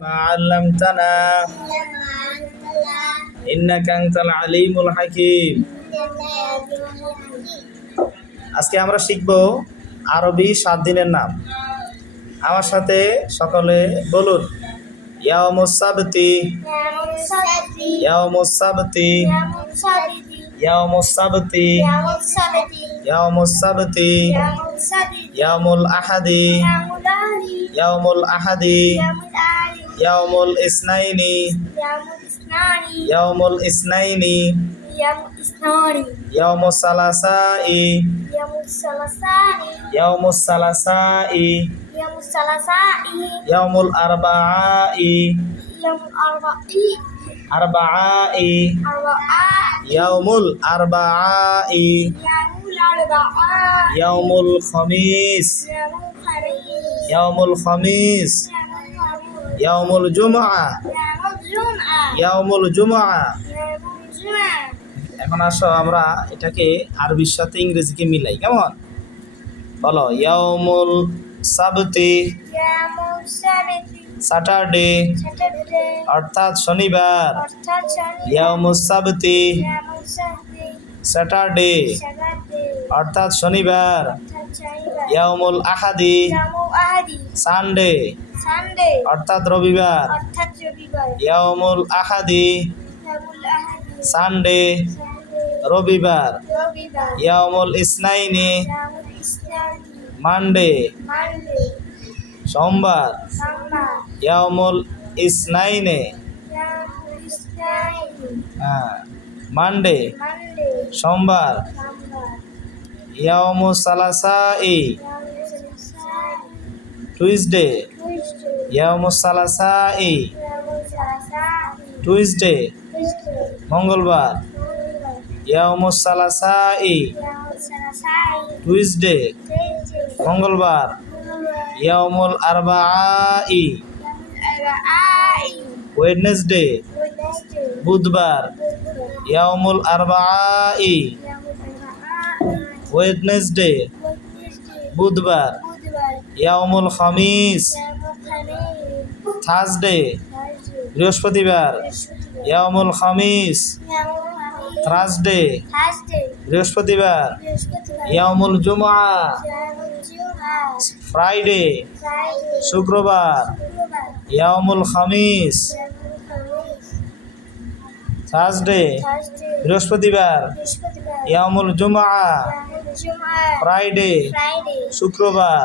ما علمتنا إنك أنت العليم الحكيم আজকে আমরা শিখব আরবি সাত দিনের নাম আমার সাথে সকলে বলুন ইয়ামুসাবতি ইয়ামুসাবতি ইয়ামুসাবতি ইয়ামুসাবতি ইয়ামুল আহাদি ইয়ামুল আহাদি ইয়ামুল ইসনাইনি। ইয়ামুল ইসনাইনি। ইয়ামুস সালাসাই। ইয়ামুস সালাসাই। ইয়ামুল আরবাআই। আরবাআই। ইয়ামুল আরবাআই। ইয়ামুল খমিস। ইয়ামুল খমিস। ইয়ামুল জুমআ। ইয়ামুল জুমআ। এখন আসো আমরা এটাকে আরবির সাথে ইংরেজিকে মিলাই কেমন? বলো ইয়ামুল সাবতি। স্যাটারডে অর্থাৎ শনিবার। ইয়ামুস সাবতি। স্যাটারডে অর্থাৎ শনিবার। ইয়ামুল আহাদি। সানডে সানডে অর্থাৎ রবিবার। অর্থাৎ রবিবার। আহাদি। সানডে রবিবার। ইয়ামুল ইসনাইনি। মানডে সোমবার। ইয়ামুল ইসনাইনে। মানডে সোমবার। ইয়ামু সালাসাই টুইসডে টুইসডে ইয়ামু সালাসাই ইয়ামুল সালাসাই টুইসডে, মঙ্গলবার। মঙ্গলবার ইয়ামু সালাসাই ইয়ামুল সালাসাই টুইসডে, মঙ্গলবার। ইয়ামুল ইয়ামুল আরবাআই ওয়েডনেসডে, বুধবার। ইয়ামুল ইয়ামুল আরবাআই ওয়েডনেসডে, বুধবার। ইয়ামুল খামিস থার্সডে বৃহস্পতিবার ইয়ামুল খামিস থার্সডে বৃহস্পতিবার ইয়ামুল জুমআ ফ্রাইডে শুক্রবার ইয়ামুল খামিস থার্সডে বৃহস্পতিবার ইয়ামুল জুমআ ফ্রাইডে শুক্রবার